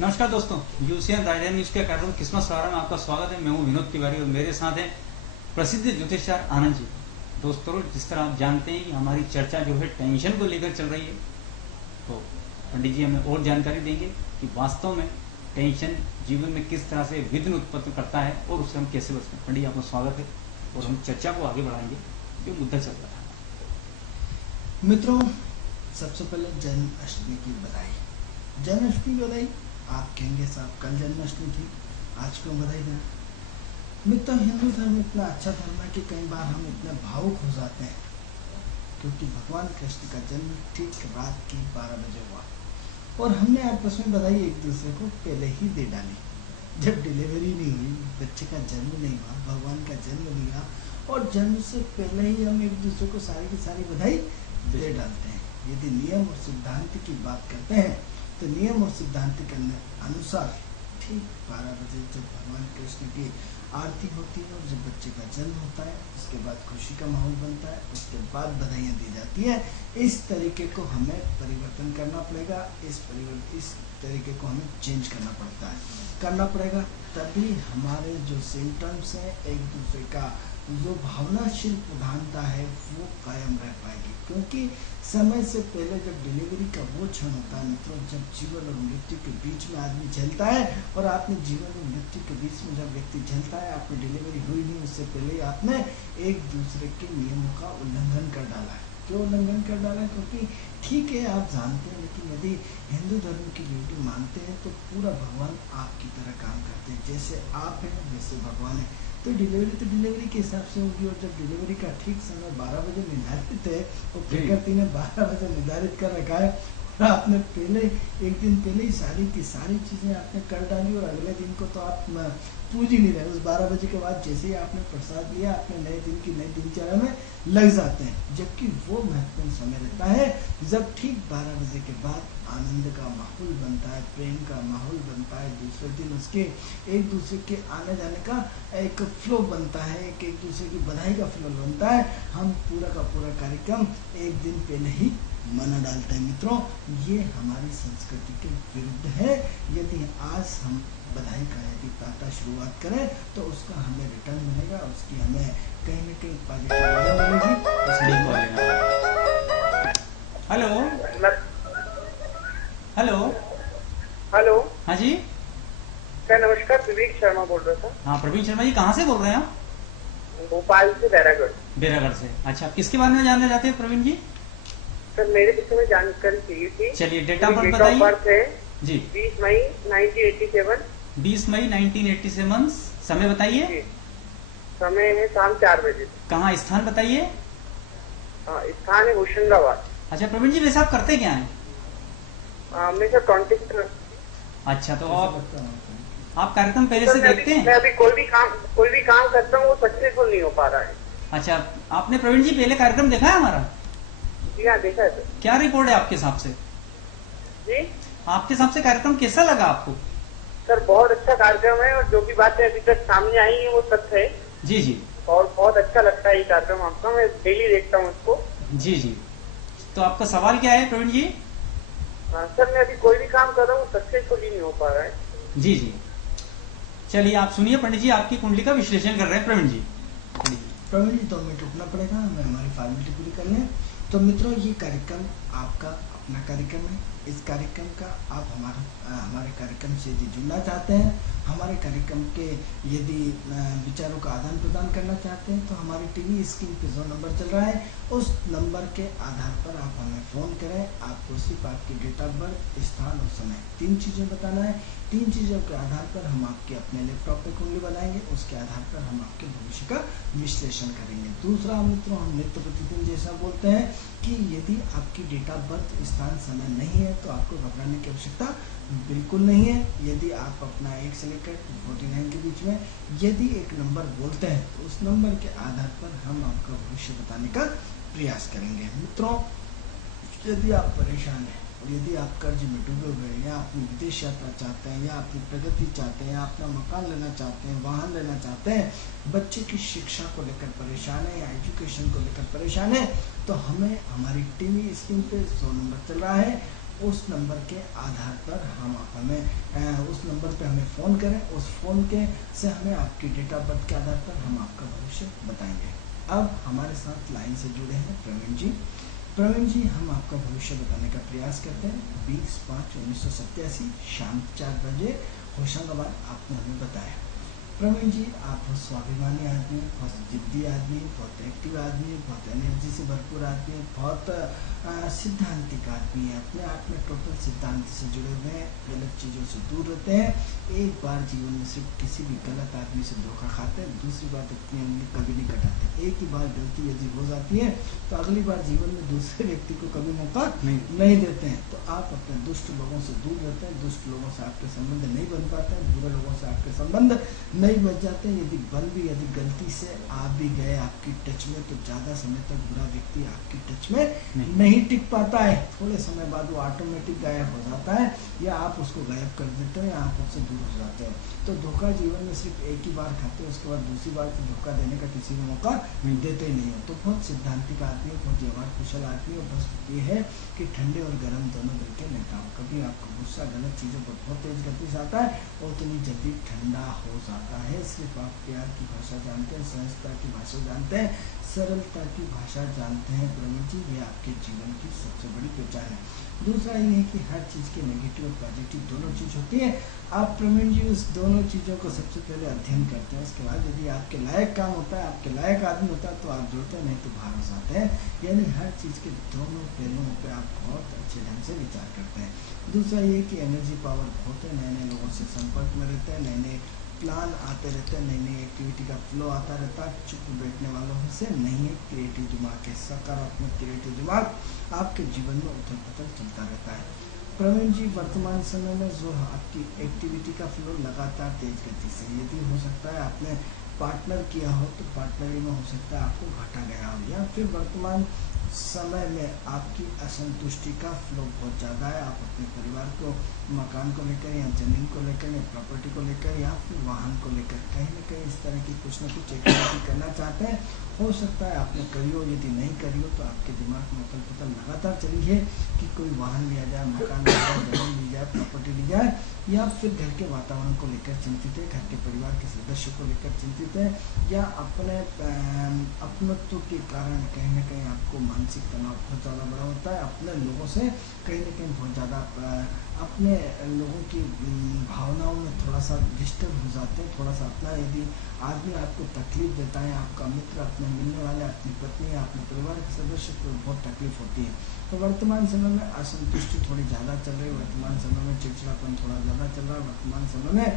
नमस्कार दोस्तों, यूसीएन राजधानी न्यूज के कार्यक्रम किस्मत सवारा में आपका स्वागत है। मैं हूं विनोद तिवारी और मेरे साथ हैं प्रसिद्ध ज्योतिषकार आनंद जी। दोस्तों, जिस तरह आप जानते हैं कि हमारी चर्चा जो है टेंशन को लेकर चल रही है, तो पंडित जी हमें और जानकारी देंगे कि वास्तव में टेंशन जीवन में किस तरह से विघ्न उत्पन्न करता है और उससे हम कैसे बचते हैं। पंडित जी, आपका स्वागत है और हम चर्चा को आगे बढ़ाएंगे जो मुद्दा चल रहा था। मित्रों, सबसे पहले जन्माष्टमी की बधाई। जन्माष्टमी की बधाई। आप कहेंगे साहब कल जन्माष्टमी थी, आज क्यों बधाई दें? मित्रों, हिंदू धर्म इतना अच्छा धर्म है कि कई बार हम इतने भावुक हो जाते हैं क्योंकि भगवान कृष्ण का जन्म ठीक रात की 12 बजे हुआ और हमने आपस में बधाई एक दूसरे को पहले ही दे डाली। जब डिलीवरी नहीं हुई, बच्चे का जन्म नहीं हुआ, भगवान का जन्म नहीं हुआ और जन्म से पहले ही हम एक दूसरे को सारी की सारी बधाई दे डालते हैं। यदि नियम और सिद्धांत की बात करते हैं तो नियम और सिद्धांत के अनुसार ठीक 12 बजे जब भगवान कृष्ण की आरती होती है और जब बच्चे का जन्म होता है, उसके बाद खुशी का माहौल बनता है, उसके बाद बधाइयाँ दी जाती है। इस तरीके को हमें परिवर्तन करना पड़ेगा। इस तरीके को हमें चेंज करना पड़ेगा, तभी हमारे जो सिम्टम्स हैं, एक दूसरे का जो भावनाशील प्रधानता है वो कायम रह पाएगी। क्योंकि समय से पहले जब डिलीवरी का वो क्षण होता है मित्रों, जब जीवन और मृत्यु के बीच में आदमी झेलता है और आपने जीवन और मृत्यु के बीच में जब व्यक्ति झेलता है, आपने डिलीवरी हुई नहीं उससे पहले आपने एक दूसरे के नियमों का उल्लंघन कर डाला है। क्यों उल्लंघन कर डाला? क्योंकि ठीक है, आप जानते हैं, लेकिन यदि हिंदू धर्म की ड्यूटी मानते हैं तो पूरा भगवान आपकी तरह काम करते हैं। जैसे आप हैं वैसे भगवान है। तो डिलीवरी के हिसाब से होगी और जब डिलीवरी का ठीक समय 12 बजे निर्धारित है और प्रकृति ने 12 बजे निर्धारित कर रखा है और आपने पहले एक दिन पहले ही सारी की सारी चीज़ें आपने कर डाली और अगले दिन को तो आप पूज ही नहीं रहे। उस 12 बजे के बाद जैसे ही आपने प्रसाद लिया, आपने नए दिन की नई दिनचर्या में लग जाते हैं। जबकि वो महत्वपूर्ण समय रहता है जब ठीक 12 बजे के बाद आनंद का माहौल बनता है, प्रेम का माहौल बनता है, दूसरे दिन उसके एक दूसरे के आने जाने का एक फ्लो बनता है, एक दूसरे की बधाई का फ्लो बनता है। हम पूरा का पूरा कार्यक्रम एक दिन पहले ही मना डालते हैं। मित्रों, ये हमारी संस्कृति के विरुद्ध है। यदि आज हम बधाई का यदि प्रातः शुरुआत करें तो उसका हमें रिटर्न मिलेगा, उसकी हमें कहीं न कहीं पॉजिटिव मिलेगी। Hello hello hello. हाँ जी सर नमस्कार, विवेक शर्मा बोल रहा था। हाँ, प्रवीण शर्मा जी, कहाँ से बोल रहे हैं आप? भोपाल से, बैरागढ़ से। अच्छा, किसके बारे में जानना चाहते हैं प्रवीण जी? सर मेरे विषय में जानकारी चाहिए थी। चलिए, डेट ऑफ बर्थ बताइए जी। 20 मई 1987। 20 मई 1987। समय बताइए। समय है शाम 4 बजे। कहाँ, स्थान बताइए। स्थान है होशंगाबाद। अच्छा प्रवीण जी, वैसे आप करते क्या हैं? मैं सर कॉन्टेक्ट। अच्छा, तो आप कार्यक्रम पहले से देखते हैं? मैं अभी कोई भी काम करता हूँ वो सक्सेसफुल नहीं हो पा रहा है। अच्छा, आपने प्रवीण जी पहले कार्यक्रम देखा है हमारा? जी हाँ, देखा है सर। क्या रिपोर्ट है आपके हिसाब से? जी, आपके हिसाब से कार्यक्रम कैसा लगा आपको? सर बहुत अच्छा कार्यक्रम है और जो भी बातें अभी तक सामने आई है वो सत्य है। जी जी। और बहुत अच्छा लगता है ये कार्यक्रम आपका, मैं डेली देखता हूँ उसको। जी जी। तो आपका सवाल क्या है प्रवीण जी? सर मैं अभी कोई भी काम कर रहा हूँ सक्सेसफुल ही नहीं हो पा रहा है। जी जी। चलिए, आप सुनिए पंडित जी, आपकी कुंडली का विश्लेषण कर रहे हैं प्रवीण जी। प्रवीण जी, 2 मिनट रुकना पड़ेगा, हमें हमारी फॉर्मेलिटी पूरी कर लें। तो मित्रों, ये कार्यक्रम आपका अपना कार्यक्रम है। इस कार्यक्रम का आप हमारे कार्यक्रम से यदि जुड़ना चाहते हैं, हमारे कार्यक्रम के यदि विचारों का आदान प्रदान करना चाहते हैं तो हमारे टीवी स्क्रीन पे जो नंबर चल रहा है उस नंबर के आधार पर आप हमें फ़ोन करें। आपको सिर्फ आपकी डेट ऑफ बर्थ, स्थान और समय 3 चीज़ें बताना है। 3 चीज़ों के आधार पर हम आपके अपने लैपटॉप पे कुंडली बनाएंगे, उसके आधार पर हम आपके भविष्य का विश्लेषण करेंगे। दूसरा मित्रों, हम नित्य प्रतिदिन जैसा बोलते हैं कि यदि आपकी डेट ऑफ बर्थ, स्थान, समय नहीं है तो आपको घबराने की आवश्यकता बिल्कुल नहीं है। यदि आप अपना 1 से लेकर 49 के बीच में यदि एक नंबर बोलते हैं तो उस नंबर के आधार पर हम आपका भविष्य बताने का प्रयास करेंगे। मित्रों, यदि आप परेशान हैं और यदि आप कर्ज में डूबे हुए हैं या अपनी विदेश यात्रा चाहते हैं या अपनी प्रगति चाहते हैं या अपना मकान लेना चाहते हैं, वाहन लेना चाहते हैं, बच्चे की शिक्षा को लेकर परेशान है या एजुकेशन को लेकर परेशान है, तो हमें हमारी टीवी स्क्रीन पे 100 नंबर चल रहा है, उस नंबर के आधार पर उस नंबर पे हमें फ़ोन करें। उस फ़ोन के से हमें आपकी डेट ऑफ बर्थ के आधार पर हम आपका भविष्य बताएंगे। अब हमारे साथ लाइन से जुड़े हैं प्रवीण जी। प्रवीण जी, हम आपका भविष्य बताने का प्रयास करते हैं। 20/5/1987 शाम 4 बजे होशंगाबाद आपने हमें बताया। प्रवीण जी, आप बहुत स्वाभिमानी आदमी, बहुत जिद्दी आदमी, बहुत एक्टिव आदमी, बहुत एनर्जी से भरपूर आदमी, बहुत सिद्धांतिक आदमी है। अपने आप में टोटल सिद्धांत से जुड़े हुए हैं, गलत चीज़ों से दूर रहते हैं। एक बार जीवन में सिर्फ किसी भी गलत आदमी से धोखा खाते हैं, दूसरी बार अपनी उंगली कभी नहीं कटाते। एक ही बार गलती यदि हो जाती है तो अगली बार जीवन में दूसरे व्यक्ति को कभी मौका नहीं देते हैं। तो आप अपने दुष्ट लोगों से दूर रहते हैं, दुष्ट लोगों से आपके संबंध नहीं बन पाते हैं, बुरे लोगों से आपके संबंध नहीं बच जाते हैं। यदि गलती से आप भी गए आपकी टच में, तो ज़्यादा समय तक बुरा व्यक्ति आपकी टच में नहीं टिक पाता है। थोड़े समय बाद वो ऑटोमेटिक गायब हो जाता है, या आप उसको गायब कर देते हो, या आप उससे दूर हो जाते हो। तो धोखा जीवन में सिर्फ एक ही बार खाते हैं, उसके बाद दूसरी बार तो धोखा देने का किसी को मौका देते ही नहीं हो। तो बहुत सिद्धांतिक आदमी, बहुत व्यवहार कुशल आदमी, और बस ये है कि ठंडे और गर्म दोनों दिल के नेता हो। कभी आपका गुस्सा गलत चीज़ों पर बहुत तेज गति से आता है और उतनी जल्दी ठंडा हो जाता है। सिर्फ आप प्यार की भाषा जानते हैं, सहजता की भाषा जानते हैं, सरलता की भाषा जानते हैं। प्रवीण जी, ये आपके जीवन की सबसे बड़ी पहचान है। दूसरा ये है कि हर चीज़ की नेगेटिव और पॉजिटिव दोनों चीज़ होती है। आप प्रवीण जी उस दोनों चीज़ों को सबसे पहले अध्ययन करते हैं, उसके बाद यदि आपके लायक काम होता है, आपके लायक आदमी होता है, तो आप जुड़ते हैं, नहीं तो बाहर हो जाते हैं। यानी हर चीज़ के दोनों पहलुओं पे आप बहुत अच्छे ढंग से विचार करते हैं। दूसरा ये कि एनर्जी पावर बहुत है, नए नए लोगों से संपर्क में रहते हैं, नए नए प्लान आते रहते हैं, नई नई एक्टिविटी का फ्लो आता रहता है। चुप बैठने वालों से नहीं है, क्रिएटिव दिमाग है, सकारात्मक क्रिएटिव दिमाग आपके जीवन में उथल पुथल चलता रहता है। प्रवीण जी, वर्तमान समय में जो आपकी एक्टिविटी का फ्लो लगातार तेज गति से, यदि हो सकता है आपने पार्टनर किया हो तो पार्टनरी में हो सकता है आपको घाटा गया हो, या फिर वर्तमान समय में आपकी असंतुष्टि का फ्लो बहुत ज़्यादा है। आप अपने परिवार को, मकान को लेकर, या ज़मीन को लेकर, या प्रॉपर्टी को लेकर, या फिर वाहन को लेकर कहीं ना कहीं इस तरह की कुछ ना कुछ एक्टिविटी करना चाहते हैं। हो सकता है आपने करी हो, यदि नहीं करी हो तो आपके दिमाग में उथल पुथल लगातार चली है कि कोई वाहन लिया जाए, मकान लिया जाए, ज़मीन ली जाए, प्रॉपर्टी ली जाए, या फिर घर के वातावरण को लेकर चिंतित है, घर के परिवार के सदस्यों को लेकर चिंतित है, या अपने अपनत्व के कारण कहीं ना कहीं आपको मानसिक तनाव बहुत ज़्यादा बड़ा होता है। अपने लोगों से कहीं ना कहीं बहुत ज़्यादा अपने लोगों की भावनाओं में थोड़ा सा डिस्टर्ब हो जाते हैं। थोड़ा सा अपना यदि आदमी आपको तकलीफ देता है, आपका मित्र, अपने मिलने वाले, अपनी पत्नी या अपने परिवार के सदस्य को बहुत तकलीफ होती है। तो वर्तमान समय में असंतुष्टि थोड़ी ज़्यादा चल रही है, वर्तमान समय में चिड़चिड़ापन थोड़ा ज़्यादा चल रहा है, वर्तमान समय में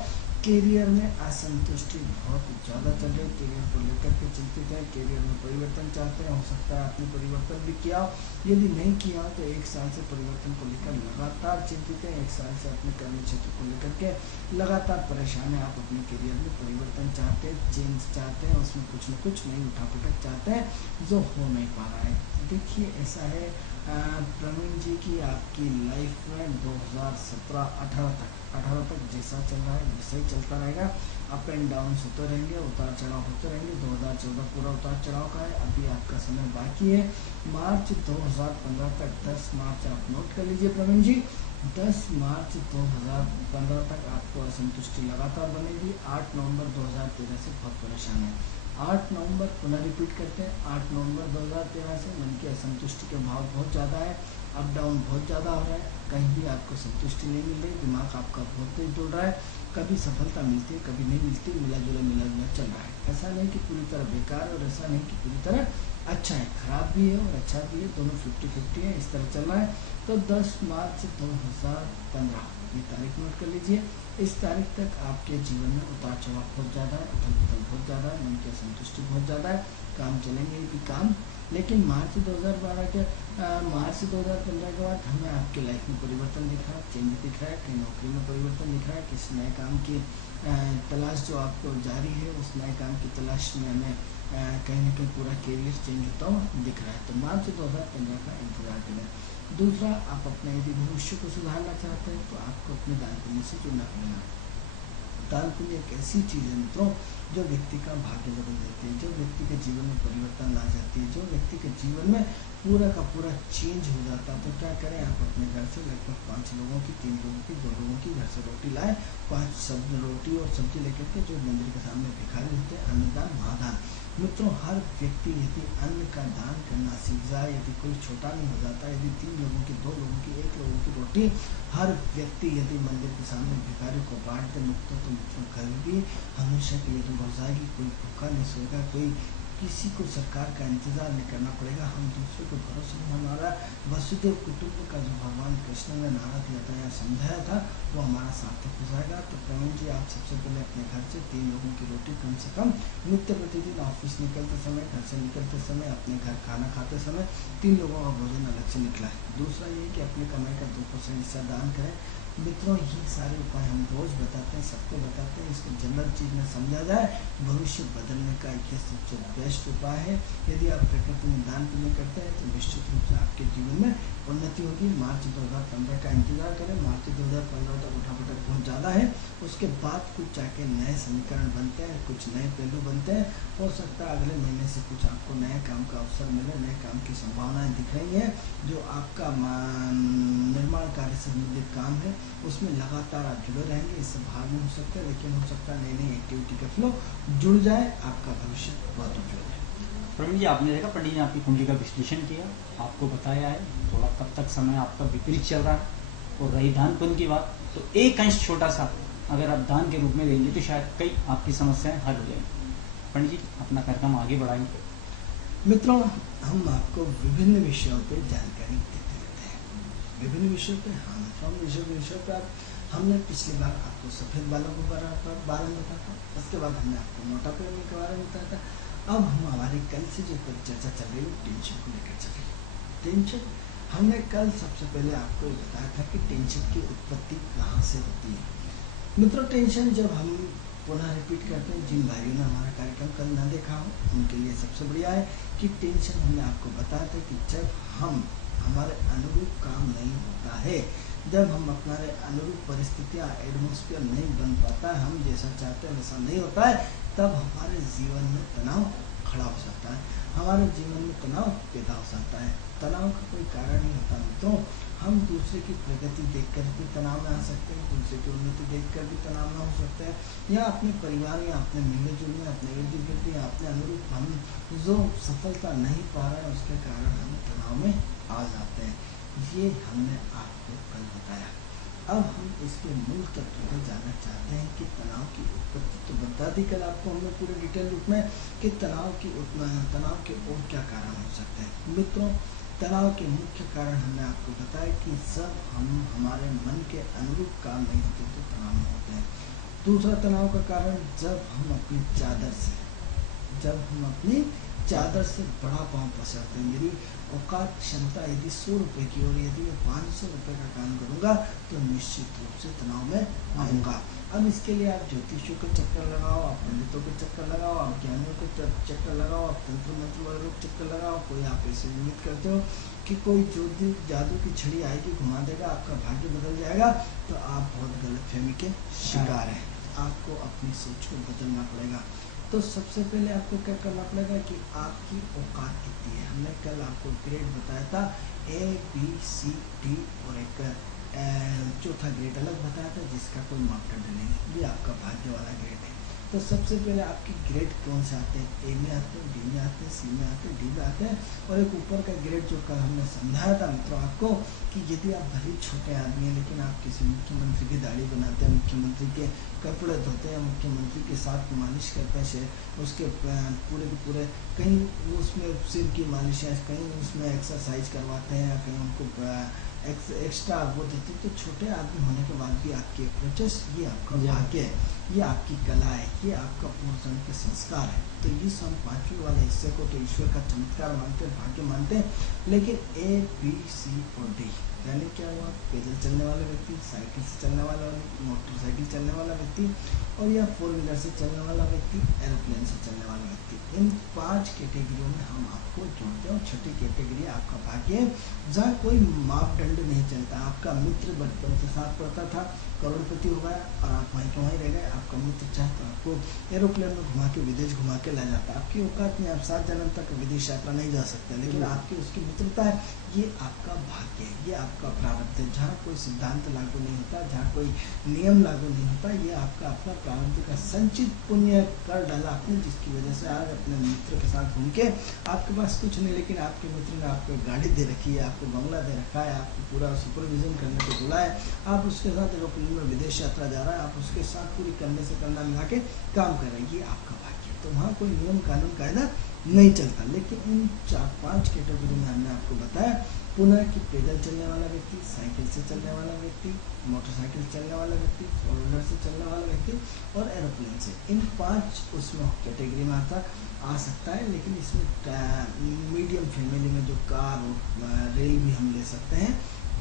कैरियर में असंतुष्टि बहुत ज़्यादा चल रही है। कैरियर को लेकर के चिंतित है, कैरियर में परिवर्तन चाहते हैं। हो सकता है आपने परिवर्तन भी किया हो, यदि नहीं किया हो तो 1 साल से परिवर्तन को लेकर लगातार चिंतित है। 1 साल से अपने कर्म क्षेत्र को लेकर के लगातार परेशान है। आप अपने कैरियर में परिवर्तन चाहते हैं, चेंज चाहते हैं, उसमें कुछ न कुछ नई उठापटक चाहते हैं, जो हो नहीं पा रहा है। देखिए, ऐसा है प्रवीण जी की आपकी लाइफ में 2017-18 तक जैसा चल रहा है वैसा ही चलता रहेगा। अप एंड डाउन होते रहेंगे, उतार चढ़ाव होते रहेंगे। 2014 पूरा उतार चढ़ाव का है, अभी आपका समय बाकी है। मार्च 2015 तक, 10 मार्च आप नोट कर लीजिए प्रवीण जी, 10 मार्च 2015 तक आपको असंतुष्टि लगातार बनेगी। 8 नवंबर 2013 से बहुत परेशान है। 8 नवंबर पुनः रिपीट करते हैं, 8 नवंबर 2013 से मन की असंतुष्टि के भाव बहुत ज़्यादा है, अप डाउन बहुत ज़्यादा हो रहा है, कहीं भी आपको संतुष्टि नहीं मिल रही, दिमाग आपका बहुत तेज दौड़ रहा है, कभी सफलता मिलती है, कभी नहीं मिलती, मिला जुला चल रहा है। ऐसा नहीं कि पूरी तरह बेकार है और ऐसा नहीं कि पूरी तरह अच्छा है, खराब भी है और अच्छा भी है, दोनों 50-50 है, इस तरह चल रहा है। तो 10 मार्च 2015 ये तारीख नोट कर लीजिए। इस तारीख तक आपके जीवन में उतार चढ़ाव बहुत ज़्यादा है, उथल पुथल बहुत ज़्यादा है, मन की असंतुष्टि बहुत ज़्यादा है, काम चलेंगे भी काम। लेकिन मार्च 2015 के बाद हमें आपके लाइफ में परिवर्तन दिख रहा है, चेंज दिख रहा है, कहीं नौकरी में परिवर्तन दिख रहा है, किसी नए काम की तलाश जो आपको जारी है, उस नए काम की तलाश में हमें कहीं ना कहीं पूरा कैरियर चेंज होता हुआ दिख रहा है। तो मार्च 2015 का इंतजार करें। दूसरा, आप अपने यदि भविष्य को सुधारना चाहते हैं तो आपको अपने दान पुण्य से जुड़ना पड़ेगा। दान पुण्य एक ऐसी चीज़ है मित्रों जो व्यक्ति का भाग्य बदल देती है, जो व्यक्ति के जीवन में परिवर्तन ला जाती है, जो व्यक्ति के जीवन में पूरा का पूरा चेंज हो जाता। तो क्या करें, आप अपने घर से लगभग 5 लोगों की, 3 लोगों की, 2 लोगों की घर से रोटी लाएं, 5 सब रोटी और सब्जी लेकर के जो मंदिर के सामने भिखारी होते हैं, अन्नदान महादान। मित्रों, हर व्यक्ति यदि अन्न का दान करना सीख जाए, यदि कोई छोटा नहीं हो जाता, यदि 3 लोगों की, 2 लोगों की, 1 लोगों की रोटी हर व्यक्ति यदि मंदिर के सामने भिखारी को बांट दे मित्रों, तो मित्रों घर भी हमेशा के लिए हो जाएगी। कोई भूखा नहीं सोएगा, कोई किसी को सरकार का इंतजार नहीं करना पड़ेगा। हम दूसरे को भरोसे में, हमारा वसुदेव कुटुंब का जो भगवान कृष्ण ने नारा दिया था या समझाया था, वो हमारा सार्थक हो जाएगा। तो प्रवीण जी, आप सबसे पहले अपने घर से 3 लोगों की रोटी कम से कम नित्य प्रतिदिन ऑफिस निकलते समय, घर से निकलते समय, अपने घर खाना खाते समय 3 लोगों का भोजन अलग से निकला है। दूसरा ये कि अपनी कमाई का 2% हिस्सा दान करें। मित्रों, ये सारे उपाय हम रोज बताते हैं, सबको बताते हैं। इसको जनरल चीज में समझा जाए, भविष्य बदलने का ये सबसे बेस्ट उपाय है। यदि आप प्रकृति में दान पुण्य करते हैं तो निश्चित रूप से आपके जीवन में उन्नति होगी। मार्च 2015 का इंतजार करें, मार्च 2015 तक उठापटक बहुत ज़्यादा है। उसके बाद कुछ जाके नए समीकरण बनते हैं, कुछ नए पहलू बनते हैं। हो सकता है अगले महीने से कुछ आपको नए काम का अवसर मिले, नए काम की संभावनाएं दिख रही हैं। जो आपका निर्माण कार्य से संबंधित काम है उसमें लगातार आप जुड़े रहेंगे, इससे भाग नहीं हो सकते, लेकिन हो सकता है नई नई एक्टिविटी का फ्लो जुड़ जाए, आपका भविष्य बहुत उज्जवल है। प्रवीण जी, आपने देखा पंडित जी ने आपकी कुंडली का विश्लेषण किया, आपको बताया है थोड़ा कब तक समय आपका विपरीत चल रहा है। और रही दान पुण्य की बात, तो एक अंश छोटा सा अगर आप दान के रूप में देंगे तो शायद कई आपकी समस्याएं हल हो जाएंगी। पंडित जी, अपना कार्यक्रम आगे बढ़ाएंगे। मित्रों, हम आपको विभिन्न विषयों पर जानकारी देते रहते हैं, विभिन्न विषयों पे। हाँ मित्रों, विषयों पर हमने पिछली बार आपको सफ़ेद बालों के बारे में बताया था, उसके बाद हमने आपको मोटापे के बारे में बताया था। अब हम हमारी कल से जो चर्चा चल रही है टेंशन को लेकर चल रही है। टेंशन, हमने कल सबसे पहले आपको बताया था कि टेंशन की उत्पत्ति कहाँ से होती है। मित्रों, टेंशन जब हम पुनः रिपीट करते हैं, जिन भाइयों ने हमारा कार्यक्रम कल ना देखा हो उनके लिए सबसे बढ़िया है कि टेंशन हमने आपको बताया था कि जब हम हमारे अनुरूप काम नहीं होता है, जब हम अपने अनुरूप परिस्थितियाँ, एटमॉस्फेयर नहीं बन पाता है, हम जैसा चाहते हैं वैसा नहीं होता है, तब हमारे जीवन में तनाव खड़ा हो जाता है, हमारे जीवन में तनाव पैदा हो जाता है। तनाव का कोई कारण नहीं होता मित्रों। हम दूसरे की प्रगति देखकर भी तनाव में आ सकते हैं, दूसरे की उन्नति देखकर भी तनाव में हो सकते हैं, या अपने परिवार या अपने मिलने जुलने, अपने इर्द गिर्द या अपने अनुरूप हम जो सफलता नहीं पा रहे हैं उसके कारण हम तनाव में आ जाते हैं। ये हमने आपको कल बताया। अब हम इसके मूल तत्व पर जानना चाहते हैं कि तनाव की उत्पत्ति तो बता दी कल आपको हमने पूरे डिटेल रूप में कि तनाव के और क्या कारण हो सकते हैं। मित्रों, तनाव के मुख्य कारण हमने आपको बताया कि जब हम हमारे मन के अनुरूप काम नहीं होते तो तनाव में होते हैं। दूसरा तनाव का कारण, जब हम अपनी चादर से बड़ा पाँव पसारते हैं। मेरी औकात क्षमता यदि 100 रुपये की और यदि मैं 500 रुपये का काम करूँगा तो निश्चित रूप से तनाव में आऊँगा। अब इसके लिए आप ज्योतिषियों के चक्कर लगाओ, आप पंडितों के चक्कर लगाओ, आप ज्ञानियों के चक्कर लगाओ, आप तंत्र मंत्र वाले लोग चक्कर लगाओ। कोई आप ऐसे उम्मीद करते हो कि कोई जादू की छड़ी आएगी, घुमा देगा, आपका भाग्य बदल जाएगा, तो आप बहुत गलतफहमी के शिकार हैं। आपको अपनी सोच को बदलना पड़ेगा। तो सबसे पहले आपको क्या करना पड़ेगा कि आपकी औकात कितनी है। हमने कल आपको ग्रेड बताया था, A, B, C, D और एक चौथा ग्रेड अलग बताया था जिसका कोई मापदंड नहीं। ये आपका भाग्य वाला ग्रेड है। तो सबसे पहले आपकी ग्रेड कौन से आते हैं? A में आते हैं, D में आते हैं, C में आते हैं, D में आते हैं। और एक ऊपर का ग्रेड जो कल हमने समझाया था मित्रों आपको कि यदि आप भले छोटे आदमी हैं लेकिन आप किसी मुख्यमंत्री की दाढ़ी बनाते हैं, मुख्यमंत्री के कपड़े धोते हैं, मुख्यमंत्री के साथ मालिश करते हैं, उसके पूरे के पूरे कहीं उसमें सिर की मालिश है, कहीं उसमें एक्सरसाइज करवाते हैं, कहीं उनको एक्स्ट्रा वो देते। तो छोटे आदमी होने के बाद भी आपकी अप्रोचेस, ये आपका भाग्य है, ये आपकी कला है, ये आपका पूर्ण के संस्कार है। तो इस हम 5वें वाले हिस्से को तो ईश्वर का चमत्कार मानते हैं, भाग्य मानते हैं। लेकिन A, B, C और D यानी क्या हुआ? पैदल चलने वाला व्यक्ति, साइकिल से चलने वाला, मोटरसाइकिल चलने वाला व्यक्ति और या 4 व्हीलर से चलने वाला व्यक्ति, एरोप्लेन से चलने वाला व्यक्ति, इन 5 कैटेगरियों में हम आपको जोड़ते हैं। और छठी कैटेगरी आपका भाग्य है, जहाँ कोई मापदंड नहीं चलता। आपका मित्र बचपन से साथ पढ़ता था, करोड़पति हो गया और आप वहीं के वहीं रह गए। आपका मित्र चाहे तो आपको एरोप्लेन में घुमा के विदेश घुमा के ला जाता है। आपकी औकात में आप 7 जन्म तक विदेश यात्रा नहीं जा सकते, लेकिन आपकी उसकी मित्रता है, ये आपका भाग्य है, ये आपका प्रारब्ध है। जहाँ कोई सिद्धांत लागू नहीं होता, जहाँ कोई नियम लागू नहीं होता, ये आपका अपना प्रारब्ध का संचित पुण्य कर डाला आपने, जिसकी वजह से आज अपने मित्र के साथ घूम के आपके पास कुछ नहीं, लेकिन आपके मित्र ने आपको गाड़ी दे रखी है, आपको बंगला दे रखा है, आपको पूरा सुपरविजन करने को बोला है, आप उसके साथ एरोप्लेन में विदेश यात्रा जा रहा है, आप उसके साथ पूरी कंधे से कंधा मिला के काम कर रहे हैं, ये आपका भाग्य है। तो वहाँ कोई नियम कानून कायदा नहीं चलता। लेकिन इन 4-5 कैटेगरी में हमने आपको बताया पुनः कि पैदल चलने वाला व्यक्ति, साइकिल से चलने वाला व्यक्ति, मोटरसाइकिल चलने वाला व्यक्ति, फोर व्हीलर से चलने वाला व्यक्ति और एरोप्लेन से, इन 5 उसमें कैटेगरी में आ सकता है। लेकिन इसमें मीडियम फैमिली में जो कार और रेल भी हम ले सकते हैं,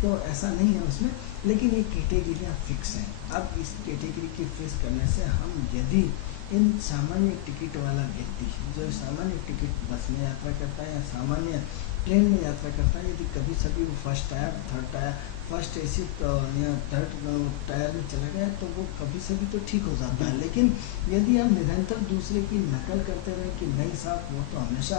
तो ऐसा नहीं है उसमें, लेकिन ये कैटेगरियाँ फिक्स हैं। अब इस कैटेगरी की फिक्स करने से हम यदि इन सामान्य टिकट वाला व्यक्ति जो सामान्य टिकट बस में यात्रा करता है या सामान्य ट्रेन में यात्रा करता है, यदि कभी सभी वो first tier, third tier, first AC या थर्ड टायर में चला गया तो वो कभी सभी तो ठीक हो जाता है। लेकिन यदि हम निरंतर दूसरे की नकल करते रहे कि नहीं साहब वो तो हमेशा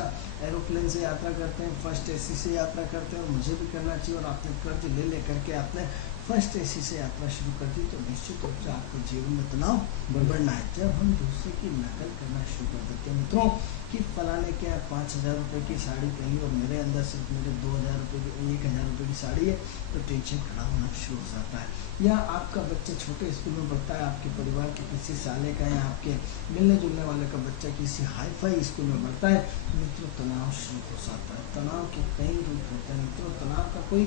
एरोप्लेन से यात्रा करते हैं, फर्स्ट एसी से यात्रा करते हैं और मुझे भी करना चाहिए, और आपने कर्ज ले लेकर के आपने फर्स्ट एसी से यात्रा शुरू कर दी, तो निश्चित रूप से आपके जीवन में तनाव बढ़ना है। जब हम दूसरे की नकल करना शुरू कर देते हैं मित्रों कि फलाने के यहाँ 5,000 रुपये की साड़ी पहनी और मेरे अंदर सिर्फ मेरे 2,000 रुपये की 1,000 रुपये की साड़ी है, तो टेंशन खड़ा होना शुरू हो जाता है। या आपका बच्चा छोटे स्कूल में पढ़ता है, आपके परिवार के किसी साले का या आपके मिलने जुलने वाले का बच्चा किसी हाईफाई स्कूल में पढ़ता है, मित्रों तनाव शुरू हो जाता है। तनाव के कई रूप होते हैं मित्रों, तनाव का कोई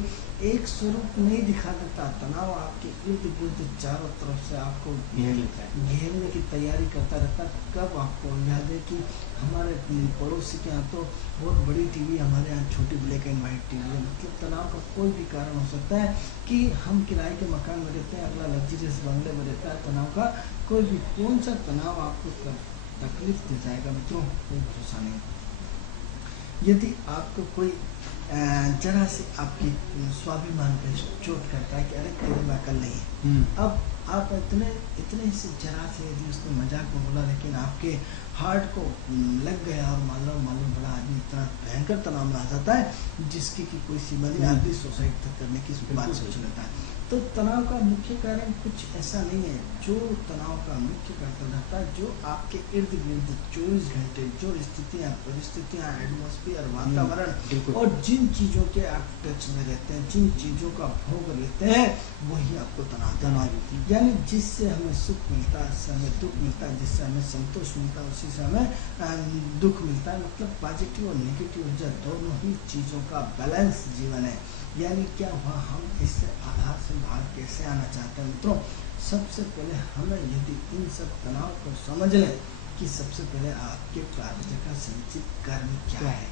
एक स्वरूप नहीं दिखा देता। तनाव आपके इर्द गिर्द चारों तरफ से आपको घेरने की तैयारी करता रहता। कब आपको याद है कि हमारे पड़ोसी के यहाँ तो बहुत बड़ी टीवी, हमारे यहाँ छोटी ब्लैक एंड वाइट टीवी है। मतलब तनाव का कोई भी कारण हो सकता है कि हम किराए के मकान में रहते हैं, अगला लग्जरियस बंगले में रहता है। तनाव का कोई भी कौन सा तनाव आपको तकलीफ दे जाएगा मित्रों, कोई भरोसा नहीं। यदि आपको कोई जरा से आपकी स्वाभिमान पे चोट करता है कि अरे तेरे में अकल नहीं है, अब आप इतने से जरा से यदि उसने मजाक में बोला लेकिन आपके हार्ट को लग गया और मालूम बड़ा आदमी इतना भयंकर तनाव में आ जाता है जिसकी की कोई सीमा नहीं, आदमी सुसाइड तक करने की बात सोच लेता है। तो तनाव का मुख्य कारण कुछ ऐसा नहीं है। जो तनाव का मुख्य कारण रहता है जो आपके इर्द गिर्द 24 घंटे जो स्थितियाँ, परिस्थितियाँ, एटमॉस्फेयर, वातावरण और जिन चीज़ों के आप टच में रहते हैं, जिन चीज़ों का भोग लेते हैं, वही आपको तनाव यानी जिससे हमें सुख मिलता है उससे हमें दुख मिलता है, जिससे हमें संतोष मिलता है उसी से हमें दुख मिलता है। मतलब पॉजिटिव और नेगेटिव ऊर्जा दोनों ही चीज़ों का बैलेंस जीवन है। यानी क्या हुआ, हम इससे आधार से बाहर कैसे आना चाहते हैं मित्रों, सबसे पहले हमें यदि इन सब तनाव को समझ लें कि सबसे पहले आपके प्रारब्ध का संचित कर्म क्या है,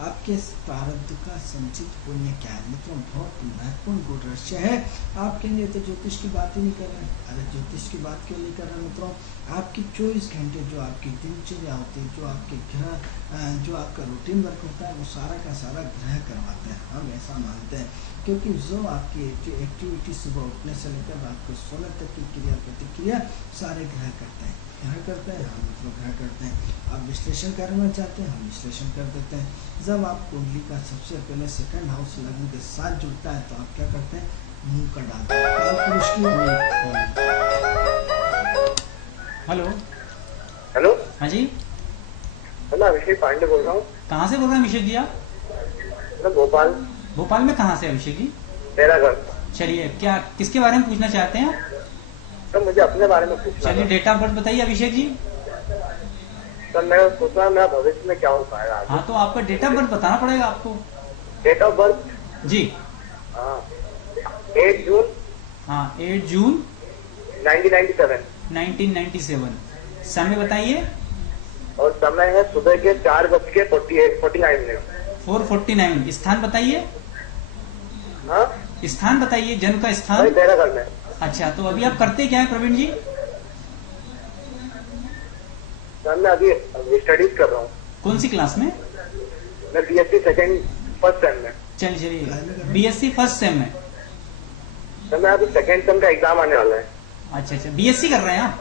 आपके प्रारब्ध का संचित पुण्य क्या है। मित्रों बहुत महत्वपूर्ण गुण रहस्य है। आप कहेंगे तो ज्योतिष की बात ही नहीं कर रहे हैं, अरे ज्योतिष की बात क्यों नहीं कर रहे हैं मित्रों, आपकी 24 घंटे जो आपकी दिनचर्या होती है, जो आपके ग्रह, जो आपका रूटीन वर्क होता है, वो सारा का सारा ग्रह करवाते हैं। हम ऐसा मानते हैं क्योंकि जो आपकी एक्टिविटी सुबह उठने से लेकर रात को सोने तक की क्रिया प्रतिक्रिया सारे ग्रह करते हैं। ग्रह करते हैं, हम मतलब ग्रह करते हैं। आप विश्लेषण करना चाहते हैं, हम विश्लेषण कर देते हैं। जब आप कुंडली का सबसे पहले सेकंड हाउस लग्न के साथ जुड़ता है तो आप क्या करते हैं, मुंह का डालते हैं। पुरुष की हेलो, हाँ जी, मैं अभिषेक पांडे बोल रहा हूँ। कहाँ से बोल रहे हैं अभिषेक जी आप? भोपाल में कहाँ से अभिषेक जी? मेरा घर। चलिए, क्या किसके बारे में पूछना चाहते हैं आप? तो मुझे अपने बारे में पूछना। चलिए, डेट ऑफ बर्थ बताइए अभिषेक जी। सर मैं सोच रहा मेरा भविष्य में क्या हो पाएगा। हाँ, तो आपका डेट ऑफ बर्थ बताना पड़ेगा आपको। डेट ऑफ बर्थ जी? 8 जून। हाँ, 8 जून 1997। समय बताइए। और समय है सुबह के 4:49 में। 4:49। स्थान बताइए। हाँ, स्थान बताइए, जन्म का स्थान। मेरा घर में। अच्छा, तो अभी आप करते क्या है प्रवीण जी? सर मैं अभी स्टडीज कर रहा हूँ। कौन सी क्लास में? मैं BSc फर्स्ट सेम में। चलिए, BSc फर्स्ट सेम में। सर मैं अभी सेकंड सेम का एग्जाम आने वाला है। अच्छा अच्छा, बीएससी कर रहे हैं आप?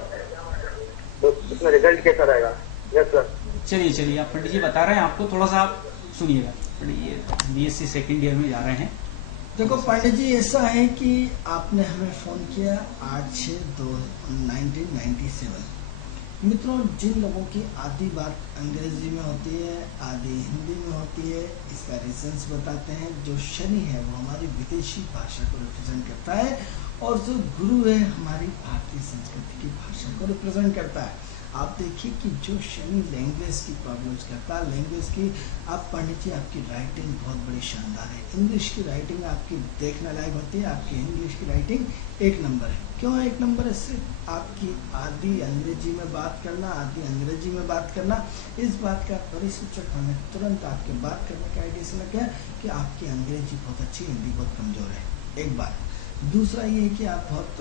तो उसमें रिजल्ट कैसा रहेगा? Yes sir. चलिए चलिए, आप पंडित जी बता रहे हैं आपको, थोड़ा सा आप सुनिएगा। पंडित ये बीएससी सेकेंड ईयर में जा रहे हैं। देखो पांडे जी, ऐसा है कि आपने हमें फ़ोन किया 8/6/1997। मित्रों, जिन लोगों की आधी बात अंग्रेजी में होती है, आधी हिंदी में होती है, इसका रीजंस बताते हैं। जो शनि है वो हमारी विदेशी भाषा को रिप्रेजेंट करता है, और जो गुरु है हमारी भारतीय संस्कृति की भाषा को रिप्रेजेंट करता है। आप देखिए कि जो शनि लैंग्वेज की प्रॉब्लम्स करता है, लैंग्वेज की, आप पंडित जी आपकी राइटिंग बहुत बड़ी शानदार है। इंग्लिश की राइटिंग आपकी देखने लायक होती है। आपकी इंग्लिश की राइटिंग एक नंबर है। क्यों एक नंबर है? सिर्फ आपकी आधी अंग्रेजी में बात करना, आधी अंग्रेजी में बात करना, इस बात का परिसूचक हमें तुरंत आपके बात करने का आइडिया से लग गया कि आपकी अंग्रेजी बहुत अच्छी, हिंदी बहुत कमज़ोर है। एक बात। दूसरा ये है कि आप बहुत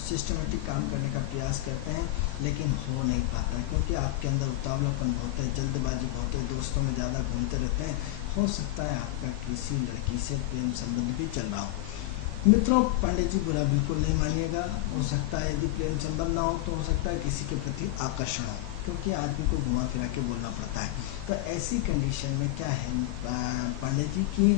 सिस्टमेटिक काम करने का प्रयास करते हैं, लेकिन हो नहीं पाता, क्योंकि आपके अंदर उतावलापन बहुत है, जल्दबाजी बहुत है, दोस्तों में ज़्यादा घूमते रहते हैं। हो सकता है आपका किसी लड़की से प्रेम संबंध भी चल रहा हो। मित्रों, पंडित जी बुरा बिल्कुल नहीं मानिएगा। हो सकता है यदि प्रेम संबंध ना हो तो हो सकता है किसी के प्रति आकर्षण हो, क्योंकि आदमी को घुमा फिरा के बोलना पड़ता है। तो ऐसी कंडीशन में क्या है पंडित जी की,